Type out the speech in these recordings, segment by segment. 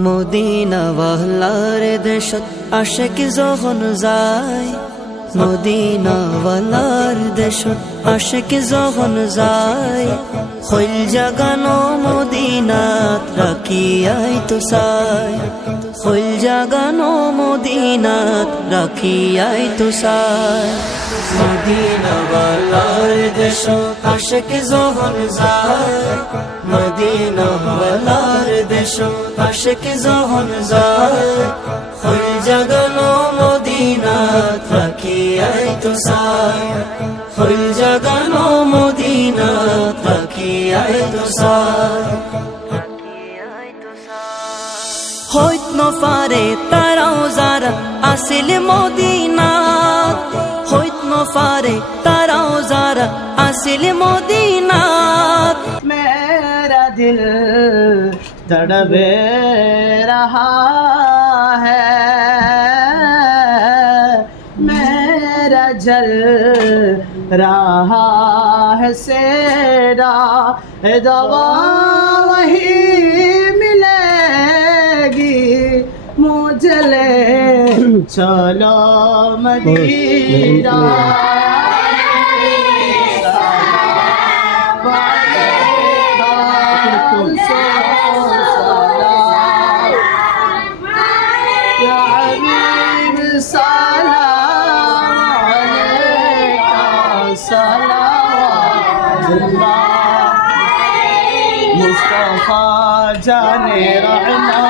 Medina ওয়ালার দেশত আশেক যখন যায়। মদিনা ওয়ালার দেশত আশেক যখন যায়। হইল জাগানো মদিনাত রাখিয়াই তো সাই হইল জাগানো মদিনাত রাখিয়াই তো সাই মদিনা ওয়ালার দেশত আশেক যখন যায়। মদিনা ওয়ালার দেশ, আশেক যখন যায়। হইল জাগানো মদিনা তাকিয়াই তো সার। হল জাগানো মদিনা তাকিয়াই তো সার। হইত নফারে তারাও যারা আসিল মদিনা। হইত নফারে তারাও যারা আসিল মদিনা। মেরা দিল তড়বে রাহা। जल रहा है सेरा दवा वही मिलेगी मुझे ले चलो मदीना الله. مصطفى جاني رحمة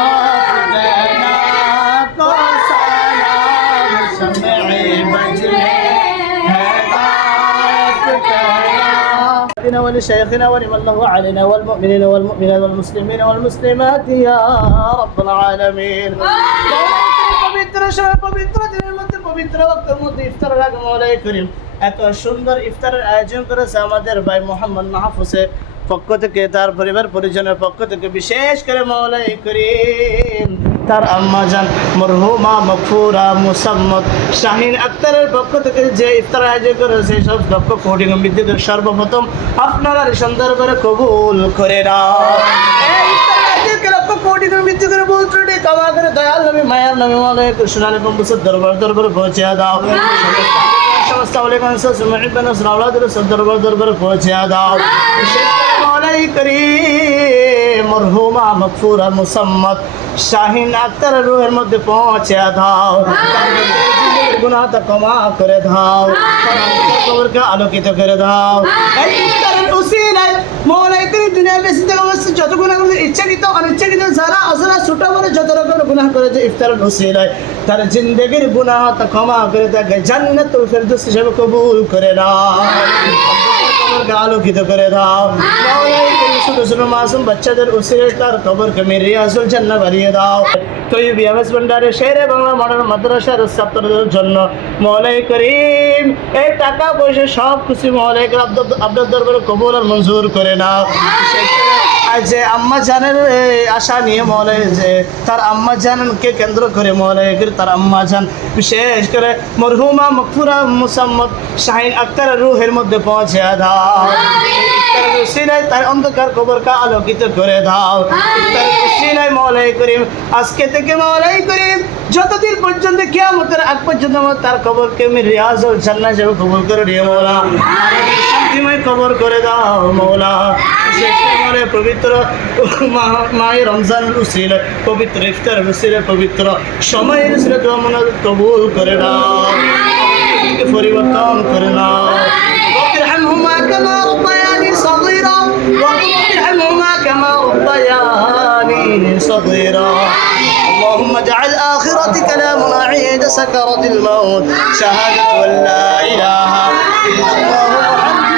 بنات وسلام سمعي مجلي ولشيخنا ولمن علينا والمؤمنين والمؤمنات والمسلمين والمسلمات يا رب العالمين. آه. पवित्र এত সুন্দর ইফতারের আয়োজন করেছে আমাদের ভাই মোহাম্মদ মাহফুজের পক্ষ থেকে, তার পরিবার পরিজনের পক্ষ থেকে। বিশেষ করে মৌলাই করিম, তার আম্মা জান, মরহুমা, মকফুরা, মুসাম্মদ, শাহিন আক্তারের পক্ষ থেকে যে ইফতার আয়োজন করে সেই সব লক্ষ কোটি বিদ্যুতের সর্বপ্রথম আপনারা সুন্দর করে কবুল করে মৃত্যু করে করে দয়াল নবী, মায়ার নবী মলয় কৃষ্ণালী কম্বুসের দরবার দরবার পৌঁছে দাও। সমস্ত আউলিয়ান সুমাইবান রাওলাদের দরবার দরবার পৌঁছে দাও মৌলাই করিম মরহুমা মকফুরা মুসাম্মদ শাহিন আক্তার রুহের মধ্যে পৌঁছে দাও গুনাহটা ক্ষমা করে দাও কবরকে আলোকিত করে দাও এই ইফতারের উসিলায় মৌলাই করিম দুনিয়া বেশি থেকে অবশ্যই যত গুণা করেছে ইচ্ছাকৃত অনিচ্ছাকৃত যারা অসরা ছোট বড় যত রকমের গুণা করেছে ইফতারের উসিলায় তার জিন্দগির গুনাহটা ক্ষমা করে তাকে জান্নাতুল ফেরদৌস হিসেবে কবুল করে কবরকে আলোকিত করে দাও ছোট বাচ্চাদের উসিলে তার কবরকে মেরে জান্নাত বাড়িয়ে দাও তৈব ইয়ামাস ভান্ডারে শেরে বাংলা মডার্ন মাদ্রাসার ছাত্রদের জন্য মহলাই করিম এই টাকা পয়সা সব কিছু মহলাই আপনার দরবারে কবুল আর মঞ্জুর করে নাও যে আম্মা জানের আশা নিয়ে মৌলাই যে তার আম্মা জানকে কেন্দ্র করে করে তার আম্মা জান বিশেষ করে মরহুমা মকফুরা মুসাম্মদ শাহিন আক্তার রুহের মধ্যে পৌঁছে দাও। উসিলায় তার অন্ধকার কবরকে আলোকিত করে দাও। উসিলায় মৌলাই করিম আজকে থেকে মৌলাই করিম যতদিন পর্যন্ত কিয়ামতের আগ পর্যন্ত আমার তার কবরকে আমি রিয়াজুল জান্নাত হিসেবে কবুল করে দিয়ে মৌলা শান্তিময় কবর করে দাও মৌলা বিশেষ করে মৌলা পবিত্র মা- মায়ের রমজান উসিলে পবিত্র ইফতার উসিলে পবিত্র সময়ের উসিলে দোয়া মনে কবুল করে দাও পরিবর্তন করে নাও رب ارحمهما كما ربياني صغيرا رب ارحمهما كما ربياني صغيرا اللهم اجعل آخرة كلامنا عند سكرة الموت شهادة أن لا إله إلا الله محمد